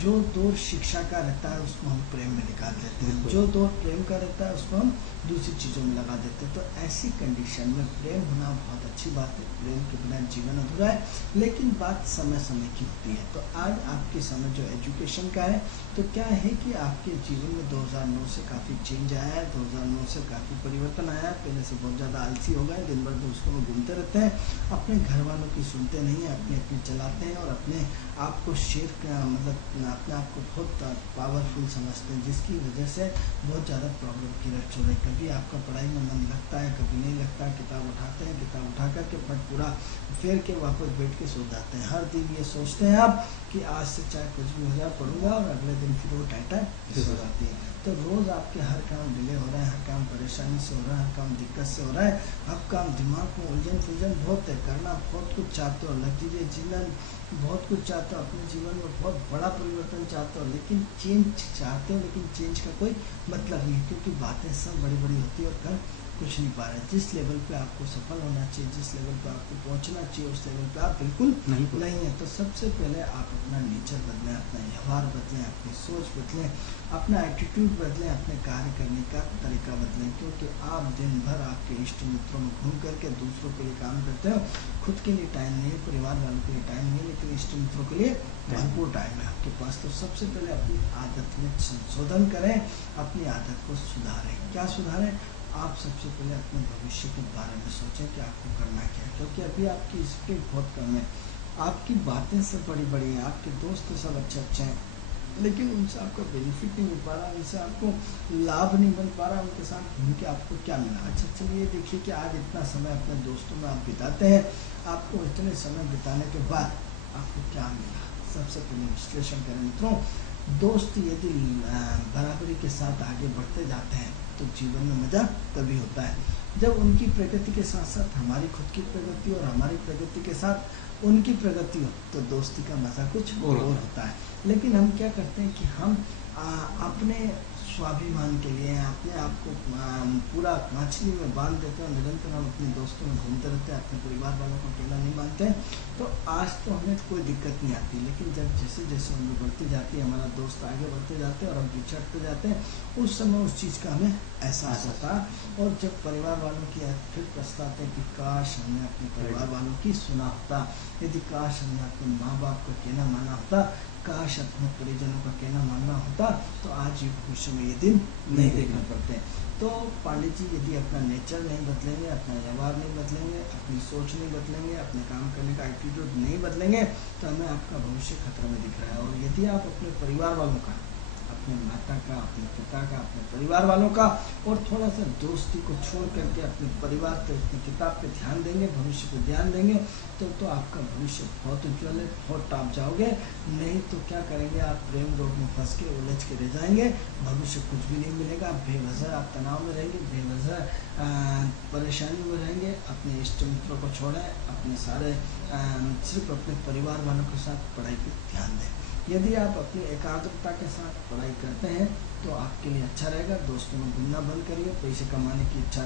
जो दौर शिक्षा का रहता है उसको हम प्रेम में निकाल देते हैं, जो दौर प्रेम का रहता है उसको हम दूसरी चीज़ों में लगा देते हैं। तो ऐसी कंडीशन में प्रेम होना बहुत अच्छी बात है। प्रेम के बिना जीवन अधूरा है, लेकिन बात समय समय की होती है। तो आज आपके समय जो एजुकेशन का है, तो क्या है कि आपके जीवन में 2009 से काफ़ी चेंज आया है, 2009 से काफ़ी परिवर्तन आया है। पहले से बहुत ज़्यादा आलसी हो गए, दिन भर दोस्तों में घूमते रहते हैं, अपने घर वालों की सुनते नहीं हैं, अपने अपने चलाते हैं, और अपने आप को शेर का मतलब अपने आप को बहुत पावरफुल समझते हैं, जिसकी वजह से बहुत ज़्यादा प्रॉब्लम की रट हो रही। कभी आपका पढ़ाई में मन लगता है, कभी नहीं लगता। किताब उठाते हैं, किताब उठा करके फट पूरा फेर के वापस बैठ के सो जाते हैं। हर दिन ये सोचते हैं आप कि आज से चाहे कुछ भी हो जाए पढ़ूंगा, और अगले दिन फिर वो टाइटा सो जाती है। तो रोज़ आपके हर काम डिले हो रहा है, हर काम परेशानी से हो रहा है, हर काम दिक्कत से हो रहा है। हर काम दिमाग में उलझन फुलझन बहुत है, करना बहुत कुछ चाहते हो, लग्जरी जीवन बहुत कुछ चाहते हो, अपने जीवन में बहुत बड़ा परिवर्तन चाहते हो, लेकिन चेंज चाहते हो, लेकिन चेंज का कोई मतलब नहीं, क्योंकि बातें सब बड़ी बड़ी होती है और कर कुछ नहीं पा रहे। जिस लेवल पे आपको सफल होना चाहिए, जिस लेवल पे आपको पहुंचना चाहिए, उस लेवल पे आप बिल्कुल नहीं है। तो सबसे पहले आप अपना नेचर बदलें, अपना व्यवहार बदलें, अपनी सोच बदलें, अपना एटीट्यूड बदलें, अपने कार्य करने का तरीका बदलें। क्योंकि आप दिन भर आपके इष्ट मित्रों में घूम करके दूसरों के लिए काम करते हो, खुद के लिए टाइम नहीं है, परिवार वालों के लिए टाइम नहीं है, लेकिन इष्ट मित्रों के लिए भरपूर टाइम है आपके पास। तो सबसे पहले अपनी आदत में संशोधन करें, अपनी आदत को सुधारें। क्या सुधारें? आप सबसे पहले अपने भविष्य के बारे में सोचें कि आपको करना क्या है, क्योंकि अभी आपकी स्पीड बहुत कम है, आपकी बातें सब बड़ी बड़ी हैं, आपके दोस्त सब अच्छे अच्छे हैं, लेकिन उनसे आपका बेनिफिट नहीं मिल पा रहा, उनसे आपको लाभ नहीं मिल पा रहा, उनके साथ घूम के आपको क्या मिला। अच्छा चलिए देखिए कि आज इतना समय अपने दोस्तों में आप बिताते हैं, आपको इतने समय बिताने के बाद आपको क्या मिला। सबसे पहले विश्लेषण करें मित्रों। दोस्त यदि बराबरी के साथ आगे बढ़ते जाते हैं तो जीवन में मज़ा तभी होता है जब उनकी प्रगति के साथ साथ हमारी खुद की प्रगति और हमारी प्रगति के साथ उनकी प्रगति हो, तो दोस्ती का मज़ा कुछ और होता है। लेकिन हम क्या करते हैं कि हम अपने स्वाभिमान के लिए अपने आप को पूरा कांचली में बांध देते हैं, निरंतर हम अपने दोस्तों में घूमते रहते हैं, अपने परिवार वालों को अकेला नहीं मानते हैं। तो आज तो हमें कोई दिक्कत नहीं आती, लेकिन जब जैसे जैसे उम्र बढ़ती जाती है, हमारा दोस्त आगे बढ़ते जाते हैं और हम पिछड़ते जाते हैं, उस समय उस चीज़ का हमें एहसास होता है। और जब परिवार वालों की फिर पछताते हैं कि काश हमने अपने परिवार वालों की सुना होता, यदि काश हमने अपने माँ बाप का कहना माना होता, काश अपने परिजनों का कहना मानना होता, तो आज ये भविष्य में ये दिन नहीं देखना पड़ते। तो पांडे जी यदि अपना नेचर नहीं बदलेंगे, अपना व्यवहार नहीं बदलेंगे, अपनी सोच नहीं बदलेंगे, अपने काम करने का एटीट्यूड नहीं बदलेंगे, तो हमें आपका भविष्य खतरे में दिख रहा है। और यदि आप अपने परिवार वालों का, अपने माता का, अपने पिता का, अपने परिवार वालों का और थोड़ा सा दोस्ती को छोड़ करके अपने परिवार पे, अपने किताब पे ध्यान देंगे, भविष्य पे ध्यान देंगे, तो आपका भविष्य बहुत उज्जवल है, बहुत टॉप जाओगे। नहीं तो क्या करेंगे आप? प्रेम रोग में फंस के उलझ के रह जाएंगे, भविष्य कुछ भी नहीं मिलेगा, बेवजह आप तनाव में रहेंगे, बेवजह परेशानी में रहेंगे। अपने इष्ट मित्रों को छोड़ें, अपने सारे सिर्फ अपने परिवार वालों के साथ पढ़ाई पर ध्यान दें। यदि आप अपनी एकाग्रता के साथ पढ़ाई करते हैं तो आपके लिए अच्छा रहेगा। दोस्तों में घूमना बंद करिए, पैसे कमाने की इच्छा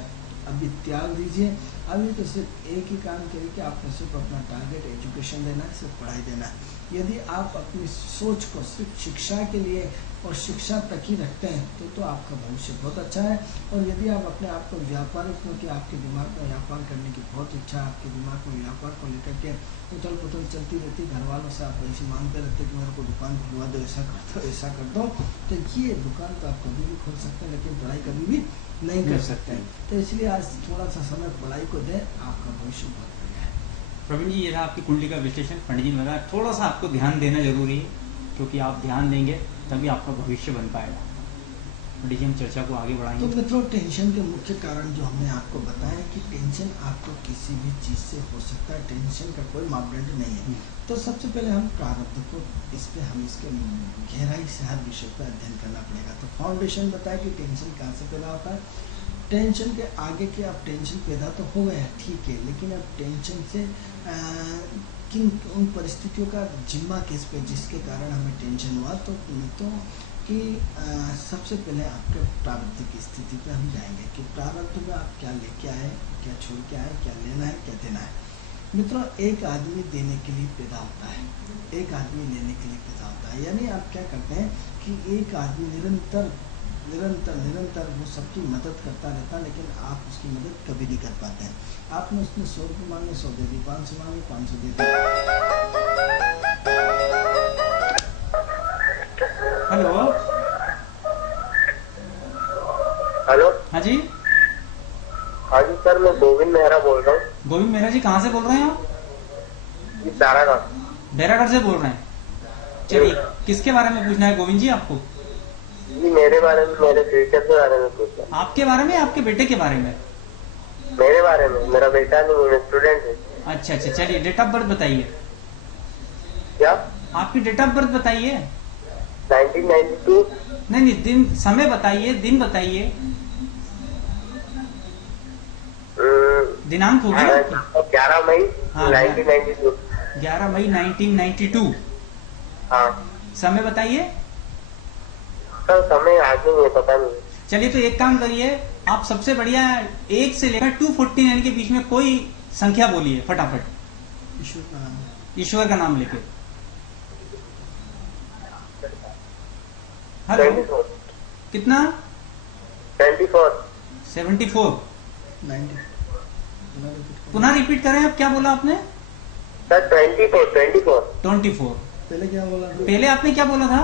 अभी त्याग दीजिए। अभी तो सिर्फ एक ही काम करिए कि आपको सिर्फ अपना टारगेट एजुकेशन देना है, सिर्फ पढ़ाई देना है। यदि आप अपनी सोच को सिर्फ शिक्षा के लिए और शिक्षा तक ही रखते हैं तो आपका भविष्य बहुत अच्छा है। और यदि आप अपने आप को व्यापारिक, क्योंकि आपके दिमाग में व्यापार करने की बहुत इच्छा है, आपके दिमाग में व्यापार को लेकर के उथल पुथल चलती रहती, घर वालों से आप ऐसे मांगते रहते कि मेरे को दुकान खुलवा दो, ऐसा कर दो, ऐसा कर दो, तो ये दुकान तो आप कभी भी खोल सकते हैं लेकिन पढ़ाई कभी भी नहीं कर सकते हैं। तो इसलिए आज थोड़ा सा समय पढ़ाई को दें, आपका भविष्य बहुत बढ़िया है। प्रवीण जी, ये था आपकी कुंडली का विश्लेषण। पंडित जी ने बताया थोड़ा सा आपको ध्यान देना जरूरी है, क्योंकि आप ध्यान देंगे तभी आपका भविष्य बन पाएगा। पंडित जी, हम चर्चा को आगे बढ़ाएंगे। तो मित्रों, टेंशन के मुख्य कारण जो हमने आपको बताया कि टेंशन आपको किसी भी चीज़ से हो सकता है, टेंशन का कोई मापदंड नहीं है। तो सबसे पहले हम प्रारब्ध को इस पे हम इसके गहराई से हर विषय पर अध्ययन करना पड़ेगा। तो फाउंडेशन बताया कि टेंशन कहाँ से पैदा होता है। टेंशन के आगे के अब टेंशन पैदा तो हो गया है, ठीक है, लेकिन अब टेंशन से किन उन परिस्थितियों का जिम्मा किस पे जिसके कारण हमें टेंशन हुआ। तो कि सबसे पहले आपके प्रारब्ध की स्थिति पे हम जाएंगे कि प्रारब्ध में आप क्या लेके आए, क्या छोड़ के आए, क्या लेना है, क्या देना है। मित्रों, एक आदमी देने के लिए पैदा होता है, एक आदमी लेने के लिए पैदा होता है। यानी आप क्या करते हैं कि एक आदमी निरंतर वो सबकी मदद करता रहता है, लेकिन आप उसकी मदद कभी नहीं कर पाते हैं। आपने उसने 100 रुपये मांगे, 100 दे दी, 500 मांगे, 500 दे दी। Hello hello. हाँ जी। हाँ जी सर, मैं गोविंद मेहरा बोल रहा हूँ। गोविंद मेहरा जी, कहाँ से बोल रहे हैं आप? जी, बैरागढ़। बैरागढ़ से बोल रहे हैं। चलिए, किसके बारे में पूछना है गोविंद जी आपको? जी, मेरे बारे में, मेरे फ्यूचर के बारे में पूछना। आपके बारे में, आपके बेटे के बारे में? मेरे बारे में। मेरा बेटा नहीं, मेरा स्टूडेंट है। अच्छा, चलिए, डेट ऑफ बर्थ बताइए। क्या? आपकी डेट ऑफ बर्थ बताइए। 1992। नहीं, दिन, समय बताइए, दिन बताइए, दिनांक होगी आपकी। 11 मई हाँ, 1992। 11 मई 1992। हाँ समय बताइए। सर, समय आज नहीं है, पता नहीं। चलिए, तो एक काम करिए, आप सबसे बढ़िया 1 से लेकर 249 के बीच में कोई संख्या बोलिए फटाफट। ईश्वर का नाम। ईश्वर का नाम लेके। हेलो, 24। कितना? 24। 74। 90। पुनः रिपीट करें, आप क्या बोला आपने? सर 24। 24। पहले क्या बोला था? पहले आपने क्या बोला था?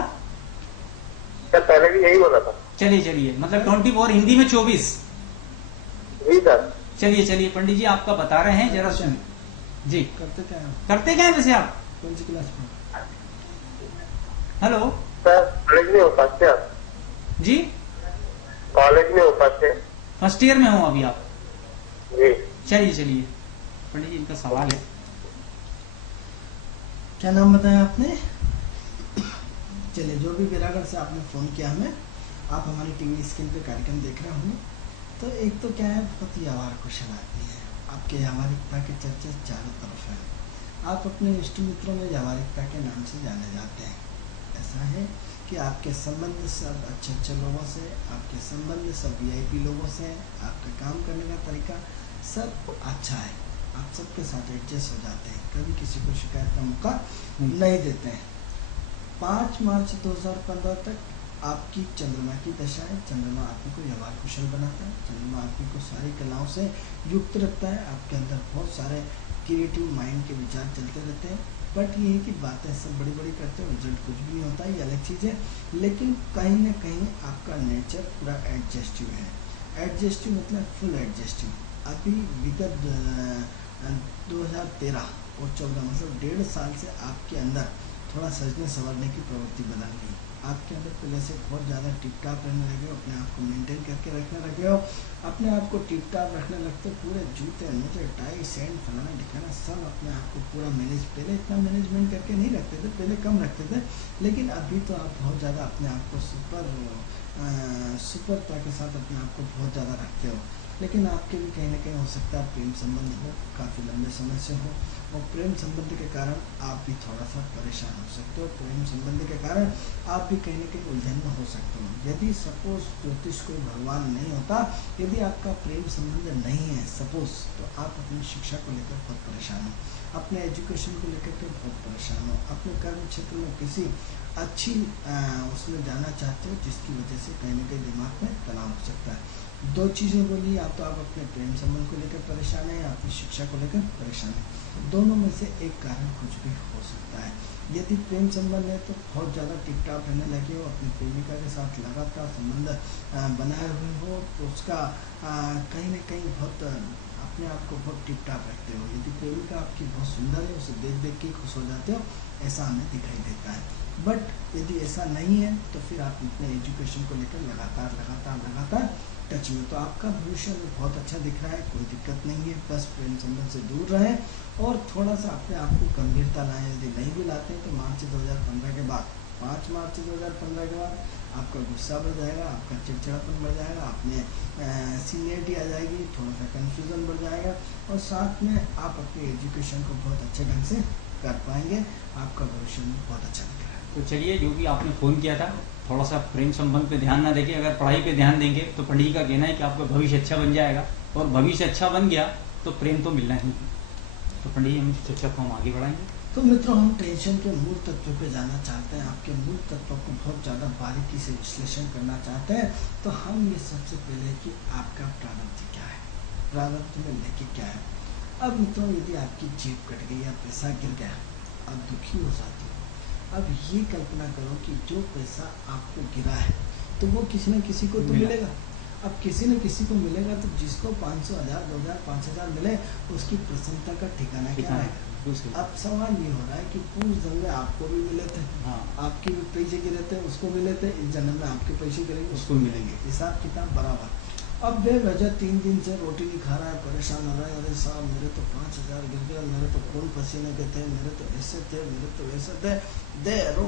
सर पहले भी यही बोला था। चलिए, मतलब 24, हिंदी में 24। जी सर। चलिए, पंडित जी आपका बता रहे हैं, जरा सुन जी। करते क्या है? करते क्या है वैसे आप? कौन सी क्लास में? हेलो सर, कॉलेज में हो, फर्स्ट ईयर। जी, कॉलेज में हो, फर्स्ट ईयर। फर्स्ट ईयर में हो अभी आप? जी। चलिए, पंडित जी इनका सवाल है। क्या नाम बताया आपने? चलिए, जो भी बैरागढ़ से आपने फ़ोन किया हमें, आप हमारी टीवी स्क्रीन पे कार्यक्रम देख रहे होंगे। तो एक तो क्या है, बहुत ही व्यवहार कुशल आदमी है, आपके व्यावहारिकता के चर्चे चारों तरफ हैं। आप अपने इष्ट मित्रों में व्यावहारिकता के नाम से जाने जाते हैं। ऐसा है कि आपके संबंध सब अच्छे लोगों से, आपके संबंध सब VIP लोगों से, आपका काम करने का तरीका सब अच्छा है, आप सबके साथ एडजस्ट हो जाते हैं, कभी किसी को शिकायत का मौका नहीं देते हैं। 5 मार्च 2015 तक आपकी चंद्रमा की दशा है। चंद्रमा आदमी को व्यवहार कुशल बनाता है, चंद्रमा आदमी को सारी कलाओं से युक्त रखता है। आपके अंदर बहुत सारे क्रिएटिव माइंड के विचार चलते रहते हैं, बट ये है कि बातें सब बड़ी बड़ी करते हैं, रिजल्ट कुछ भी नहीं होता है, ये अलग चीज़ है। लेकिन कहीं ना कहीं आपका नेचर पूरा एडजस्टिव है। एडजस्टिव मतलब फुल एडजस्टिव। अभी विगत 2013 और 14 मतलब 1.5 साल से आपके अंदर थोड़ा सजने संवरने की प्रवृत्ति बदल गई। आपके अंदर पहले से बहुत ज़्यादा टिप टाप रहने लगे हो, अपने आप को मेंटेन करके रखने लगे हो। अपने आप को टिप टाप रखने लगते, पूरे जूते मोजे टाई सेंट फलाना ढिकाना सब अपने आप को पूरा मैनेज, पहले इतना मैनेजमेंट करके नहीं रखते थे, पहले कम रखते थे, लेकिन अभी तो आप बहुत ज़्यादा अपने आप को सुपरता के साथ अपने आप को बहुत ज़्यादा रखते हो। लेकिन आपके भी कहीं ना कहीं हो सकता है प्रेम संबंध हो, काफ़ी लंबे समय से हो, और प्रेम संबंध के कारण आप भी थोड़ा सा परेशान हो सकते हो। प्रेम संबंध के कारण आप भी कहीं न कहीं उलझन में हो सकते हो। यदि सपोज ज्योतिष कोई भगवान नहीं होता, यदि आपका प्रेम संबंध नहीं है सपोज, तो आप अपनी शिक्षा को लेकर बहुत परेशान हो, अपने एजुकेशन को लेकर के बहुत परेशान हो, अपने कर्म क्षेत्र में किसी अच्छी उसमें जाना चाहते हो, जिसकी वजह से कहीं न कहीं दिमाग में तनाव हो सकता है। दो चीज़ें बोली, या तो आप अपने प्रेम संबंध को लेकर परेशान है या अपनी शिक्षा को लेकर परेशान है। दोनों में से एक कारण कुछ भी हो सकता है। यदि प्रेम संबंध है तो बहुत ज़्यादा टिप टाप रहने लगे हो, अपनी प्रेमिका के साथ लगातार संबंध बनाए हुए हो, तो उसका कहीं न कहीं बहुत अपने आप को बहुत टिप टाप रखते हो। यदि प्रेमिका आपकी बहुत सुंदर है, उसे देख देख के खुश हो जाते हो, ऐसा हमें दिखाई देता है। बट यदि ऐसा नहीं है तो फिर आप अपने एजुकेशन को लेकर लगातार टच में, तो आपका भविष्य में बहुत अच्छा दिख रहा है, कोई दिक्कत नहीं है। बस प्रेम संबंध से दूर रहें और थोड़ा सा अपने आप को गंभीरता लाएं। यदि नहीं भी लाते हैं तो मार्च 2015 के बाद, 5 मार्च 2015 के बाद आपका गुस्सा बढ़ जाएगा, आपका चिड़चिड़ापन बढ़ जाएगा, आपने सीनियरिटी आ जाएगी, थोड़ा सा कन्फ्यूज़न बढ़ जाएगा, और साथ में आप अपनी एजुकेशन को बहुत अच्छे ढंग से कर पाएंगे। आपका भविष्य में बहुत अच्छा दिख रहा है। तो चलिए, जो भी आपने फ़ोन किया था, थोड़ा सा प्रेम संबंध पे ध्यान ना देके अगर पढ़ाई पे ध्यान देंगे तो पंडित जी का कहना है कि आपका भविष्य अच्छा बन जाएगा, और भविष्य अच्छा बन गया तो प्रेम तो मिलना ही है। तो पंडित जी, हम चर्चा को हम आगे बढ़ाएंगे। तो मित्रों, हम टेंशन के मूल तत्व पे जाना चाहते हैं, आपके मूल तत्वों को बहुत ज़्यादा बारीकी से विश्लेषण करना चाहते हैं। तो हम ये सबसे पहले कि आपका प्रारब्ध क्या है, प्रारब्ध में लेके क्या है। अब मित्रों, यदि आपकी जेब कट गई या पैसा गिर गया, आप दुखी हो जाते हो। अब ये कल्पना करो कि जो पैसा आपको गिरा है तो वो किसी न किसी को तो मिलेगा। अब किसी न किसी को मिलेगा, तो जिसको 500, 1000, 2000, 5000 मिले, उसकी प्रसन्नता का ठिकाना क्या रहेगा। अब सवाल ये हो रहा है कि पूर्व जन्म में आपको भी मिले थे, आपके भी पैसे गिरे थे, उसको मिले थे, इस जन्म में आपके पैसे गिरेंगे, उसको मिलेंगे, हिसाब किताब बराबर। अब बेवजह 3 दिन से रोटी नहीं खा रहा है, परेशान हो रहा है, अरे साहब मेरे तो 5000 गिर गए, मेरे तो खून पसीने के थे, मेरे तो ऐसे थे, मेरे तो वैसे थे, रो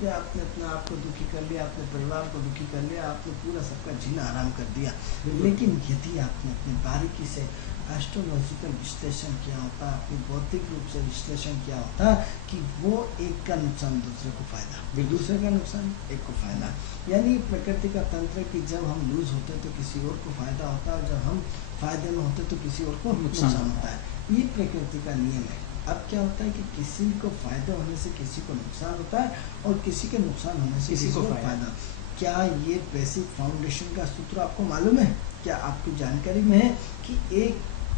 के आपने अपने आप को दुखी कर लिया, अपने परिवार को दुखी कर लिया, आपने पूरा सबका जीना आराम कर दिया। लेकिन यदि आपने अपनी बारीकी से एस्ट्रोलॉजिकल विश्लेषण किया होता, अपनी भौतिक रूप से विश्लेषण किया होता कि वो एक का नुकसान दूसरे को फायदा, दूसरे का नुकसान एक को फायदा। यानी प्रकृति का तंत्र है कि जब हम लूज होते तो किसी और को फायदा होता है, और जब हम फायदे में होते तो किसी और को नुकसान होता है। ये प्रकृति का नियम है। अब क्या होता है कि किसी को फायदा होने से किसी को नुकसान होता है, और किसी के नुकसान होने से किसी को फायदा। क्या ये बेसिक फाउंडेशन का सूत्र आपको मालूम है? क्या आपकी जानकारी में है कि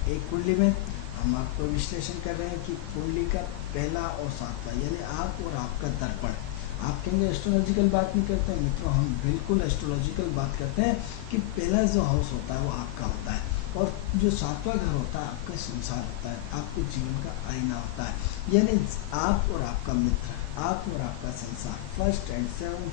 एक कुंडली में हम आपको विश्लेषण कर रहे हैं कि कुंडली का पहला और सातवां, यानी आप और आपका दर्पण। आप कहेंगे एस्ट्रोलॉजिकल बात नहीं करते हैं। मित्रों, हम बिल्कुल एस्ट्रोलॉजिकल बात करते हैं कि पहला जो हाउस होता है वो आपका होता है, और जो सातवां घर होता है आपका संसार होता है, आपके जीवन का आईना होता है। यानी आप और आपका मित्र, आप और आपका संसार, first and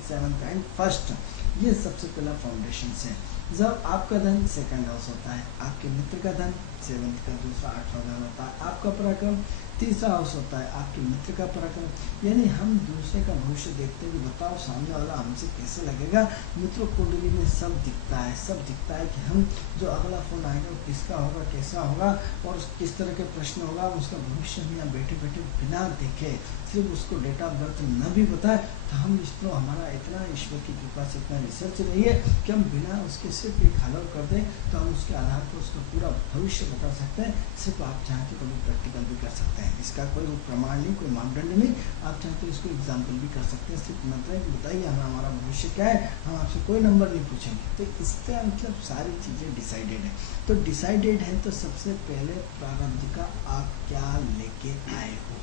seventh and first, ये सबसे पहला फाउंडेशन है। जब आपका धन सेकंड हाउस होता है, आपके मित्र का धन सेवंथ का दूसरा 8वां घर होता है, आपका पराक्रम तीसरा हाउस होता है, आपके मित्र का पराक्रम। यानी हम दूसरे का भविष्य देखते हुए बताओ सामने वाला हमसे कैसे लगेगा। मित्रों, कुंडली में सब दिखता है, सब दिखता है कि हम जो अगला फोन आएगा वो किसका होगा, कैसा होगा, और किस तरह के प्रश्न होगा। उसका भविष्य हम यहाँ बैठे बैठे बिना देखे, सिर्फ उसको डेट ऑफ बर्थ न भी बताए, तो हम इसको हमारा इतना ईश्वर की कृपा से इतना रिसर्च रही है कि हम बिना उसके सिर्फ एक हलव कर दें तो हम उसके आधार पर उसका पूरा भविष्य बता सकते हैं। सिर्फ आप चाहें तो कभी प्रैक्टिकल भी कर सकते हैं, इसका कोई प्रमाण नहीं, कोई मापदंड नहीं। आप चाहें तो इसको एग्जाम्पल भी कर सकते हैं। सिर्फ मतलब बताइए हमें हमारा भविष्य क्या है, हम आपसे कोई नंबर नहीं पूछेंगे। तो इसका मतलब सारी चीज़ें डिसाइडेड है। तो डिसाइडेड है तो सबसे पहले प्रारब्ध का आप क्या लेके आए हो।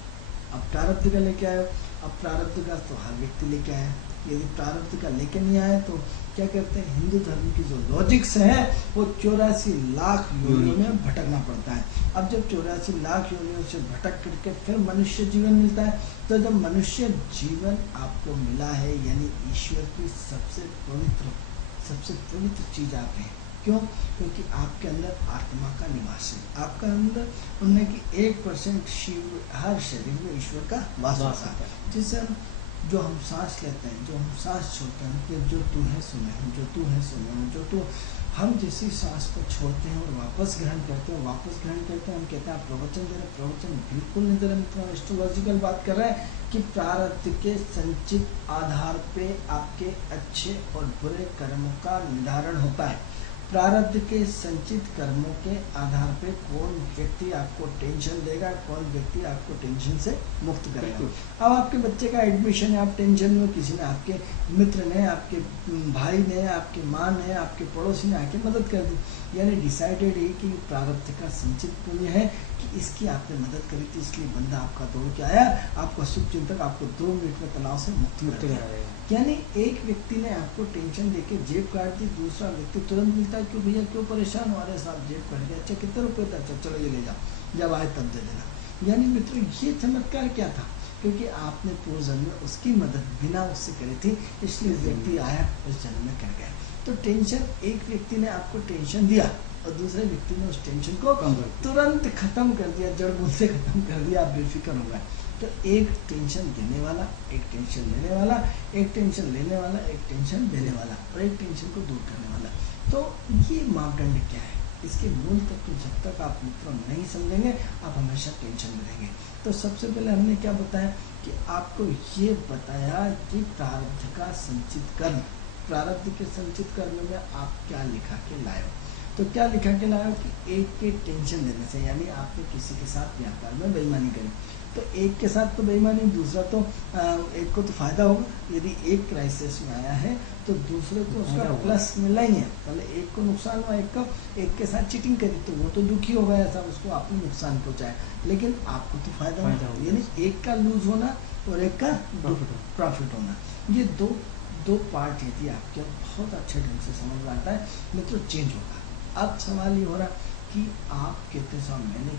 अब प्रारब्ध का लेके आए हो, अब प्रारब्ध का तो हर व्यक्ति लेके आया। यदि प्रारब्ध का लेके नहीं आए तो क्या करते हैं, हिंदू धर्म की जो लॉजिक्स है वो 84 लाख योनियों में भटकना पड़ता है। अब जब 84 लाख योनियों से भटक करके फिर मनुष्य जीवन मिलता है, तो जब मनुष्य जीवन आपको मिला है, यानी ईश्वर की सबसे पवित्र चीज़ आप हैं। क्यों? क्योंकि आपके अंदर आत्मा का निवास है। आपका अंदर उनमें कि 1% शिव, हर शरीर में ईश्वर का वास होता है। जिससे हम जो हम सांस लेते हैं, जो हम सांस छोड़ते हैं कि जो तू है सुने, जो तू है सुने, जो तू हम जैसी सांस को छोड़ते हैं और वापस ग्रहण करते हैं, हम कहते हैं आप प्रवचन दे रहे हैं, प्रवचन बिल्कुल नहीं दे रहे मित्रों। एस्ट्रोलॉजिकल बात कर रहे हैं कि प्रारब्ध के संचित आधार पे आपके अच्छे और बुरे कर्मों का निर्धारण होता है। प्रारब्ध के संचित कर्मों के आधार पे कौन व्यक्ति आपको टेंशन देगा, कौन व्यक्ति आपको टेंशन से मुक्त करेगा। अब आपके बच्चे का एडमिशन है, आप टेंशन में, किसी ने, आपके मित्र ने, आपके भाई ने, आपकी माँ ने, आपके पड़ोसी ने आके मदद कर दी, यानी डिसाइडेड है कि प्रारब्ध का संचित पुण्य है कि इसकी आपने मदद करी थी, इसलिए बंदा आपका दौड़ के आया, आपका शुभ चिंतक आपको 2 मिनट में तनाव से मुक्त कर दिया। यानी एक व्यक्ति ने आपको टेंशन देके जेब काट दी, दूसरा व्यक्ति तुरंत मिलता है, क्यों भैया क्यों परेशान हो रहे साहब, जेब काट गया, अच्छा कितने रुपए था, अच्छा चलो ये ले जाओ, जब आए तब दे देना। यानी मित्रों ये चमत्कार क्या था, क्योंकि आपने पूर्व जन्म में उसकी मदद बिना उससे करी थी, इसलिए व्यक्ति आया उस जन्म में कर गया। तो टेंशन, एक व्यक्ति ने आपको टेंशन दिया और दूसरे व्यक्ति ने उस टेंशन को तुरंत खत्म कर दिया, जड़ मूल से खत्म कर दिया, आप बेफिक्र हो गए। तो एक टेंशन देने वाला, एक टेंशन लेने वाला, एक टेंशन लेने वाला, एक टेंशन देने वाला और एक टेंशन को दूर करने वाला। तो ये मापदंड क्या है, इसके मूल तत्व जब तक आप मित्रों नहीं समझेंगे आप हमेशा टेंशन में रहेंगे। तो सबसे पहले हमने क्या बताया कि आपको ये बताया कि प्रारब्ध का संचित कर्म, प्रारब्ध के संचित कर्म में आप क्या लिखा के लाए हो। तो क्या लिखा के लाए हो कि एक के टेंशन देने से, यानी आपने किसी के साथ व्यापार में बेईमानी करी, तो एक के साथ तो बेईमानी, दूसरा तो एक को तो फायदा होगा। यदि एक क्राइसिस में आया है तो दूसरे को उसका प्लस मिला ही है। पहले एक को नुकसान हुआ, एक के साथ चीटिंग करी तो वो तो दुखी हो गया, ऐसा उसको आपने नुकसान पहुंचाया, लेकिन आपको तो फायदा होगा। यानी एक का लूज होना और एक का प्रॉफिट होना, ये दो पार्ट यदि आपके बहुत अच्छे ढंग से समझ में आता है मित्रों, चेंज होगा। अब सवाल ये हो रहा कि आप कहते साहब मैंने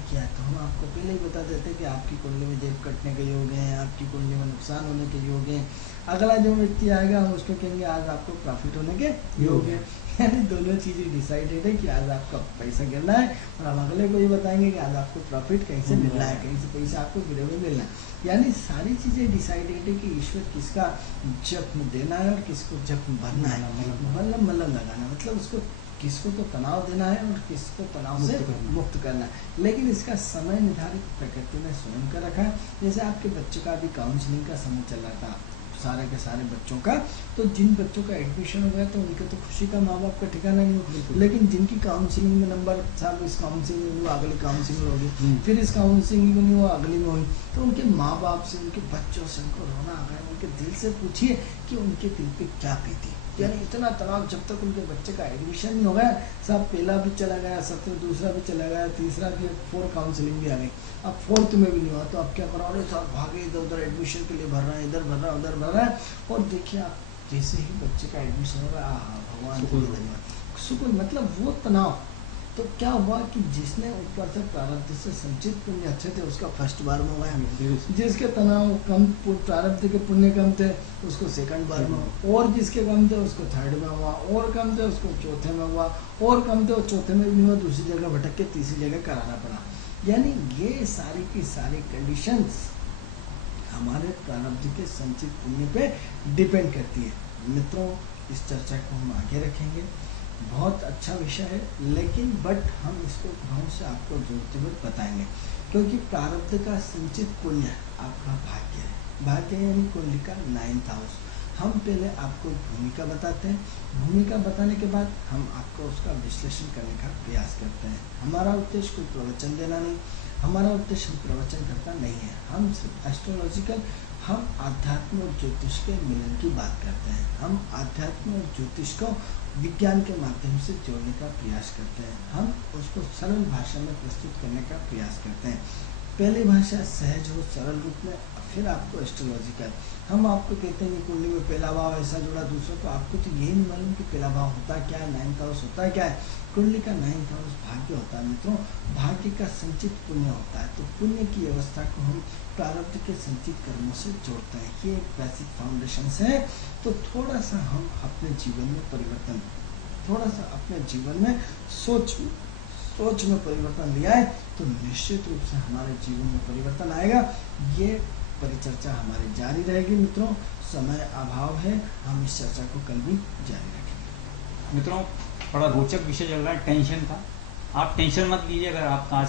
किया, तो हम आपको पहले ही बता देते कि आपकी कुंडली में जेब कटने के योग हैं, आपकी कुंडली में नुकसान होने के योग हैं। अगला जो व्यक्ति आएगा हम उसको कहेंगे आज आपको प्रॉफिट होने के योग है। यानी दोनों चीज़ें डिसाइडेड है कि आज आपका पैसा गिरना है, और हम अगले को ये बताएंगे कि आज आपको प्रॉफिट कहीं से मिलना है, कहीं से पैसा आपको गिरे हुए मिलना है। यानी सारी चीज़ें डिसाइडेड है कि ईश्वर किसका जख्म देना है और किसको जख्म भरना है, मल्लम लगाना, मतलब उसको किसको तो तनाव देना है और किसको तनाव से मुक्त करना है। लेकिन इसका समय निर्धारित प्रकृति ने स्वयं का रखा है। जैसे आपके बच्चों का अभी काउंसलिंग का समय चल रहा था, सारे के सारे बच्चों का, तो जिन बच्चों का एडमिशन हो गया तो उनके तो खुशी का माँ बाप का ठिकाना नहीं हो, लेकिन जिनकी काउंसलिंग में नंबर साहब इस काउंसलिंग में नहीं हुआ, अगली काउंसलिंग में होगी, फिर इस काउंसलिंग में नहीं हुआ, अगली में हुई, तो उनके माँ बाप से, उनके बच्चों से उनको रोना आ गया। उनके दिल से पूछिए कि उनके दिल पे क्या बीती। यानी इतना तनाव, जब तक उनके बच्चे का एडमिशन नहीं हो गया, सब पहला भी चला गया, सत्र दूसरा भी चला गया, तीसरा भी, 4 काउंसलिंग भी आ गई, अब 4th में भी नहीं हुआ, तो अब क्या करा, साहब भागे इधर उधर एडमिशन के लिए भर रहा है, इधर भर रहा है, उधर भर रहा है, और देखिए आप जैसे ही बच्चे का एडमिशन हो रहा है, भगवान धन्यवाद, सुकून, मतलब वो तनाव। तो क्या हुआ कि जिसने ऊपर से प्रारब्ध से संचित पुण्य अच्छे थे उसका फर्स्ट बार में हुआ, जिसके तनाव कम, प्रारब्ध के पुण्य कम थे उसको सेकंड बार में हुआ, और जिसके कम थे उसको थर्ड में हुआ, और कम थे उसको चौथे में हुआ, और कम थे और चौथे में भी नहीं हुआ, दूसरी जगह भटक के तीसरी जगह कराना पड़ा। यानी ये सारी की सारी कंडीशंस हमारे प्रारब्ध के संचित पुण्य पे डिपेंड करती है। मित्रों इस चर्चा को हम आगे रखेंगे, बहुत अच्छा विषय है, लेकिन बट हम इसको ढंग से आपको जोड़ते हुए बताएंगे, क्योंकि प्रारब्ध का संचित पुण्य आपका भाग्य है। भाग्य यानी कुंडली का 9th हाउस। हम पहले आपको भूमिका बताते हैं, भूमिका बताने के बाद हम आपको उसका विश्लेषण करने का प्रयास करते हैं। हमारा उद्देश्य कोई प्रवचन देना नहीं, हमारा उद्देश्य हम प्रवचन करता नहीं है, हम सिर्फ एस्ट्रोलॉजिकल, हम आध्यात्म और ज्योतिष के मिलन की बात करते हैं। हम आध्यात्म और ज्योतिष को विज्ञान के माध्यम से जोड़ने का प्रयास करते हैं, हम उसको सरल भाषा में प्रस्तुत करने का प्रयास करते हैं। पहली भाषा सहज हो, सरल रूप में, फिर आपको एस्ट्रोलॉजिकल। हम आपको कहते हैं कि कुंडली में पहला भाव ऐसा जुड़ा दूसरा, तो आपको तो यही नहीं मालूम कि पहला भाव होता क्या है, 9th हाउस होता क्या है। कुंडली का 9th हाउस भाग्य होता है मित्रों, भाग्य का संचित पुण्य होता है। तो पुण्य की व्यवस्था को हम प्रारब्ध के संचित कर्मों से जोड़ते हैं, ये एक बेसिक फाउंडेशन है। तो थोड़ा सा हम अपने जीवन में परिवर्तन, थोड़ा सा अपने जीवन में सोच में परिवर्तन लिया है तो निश्चित रूप से हमारे जीवन में परिवर्तन आएगा। ये परिचर्चा हमारी जारी रहेगी मित्रों, समय अभाव है, हम इस चर्चा को कल भी जारी रखेंगे। मित्रों, बड़ा रोचक विषय चल रहा है टेंशन का। आप टेंशन मत लीजिए, अगर आपका आज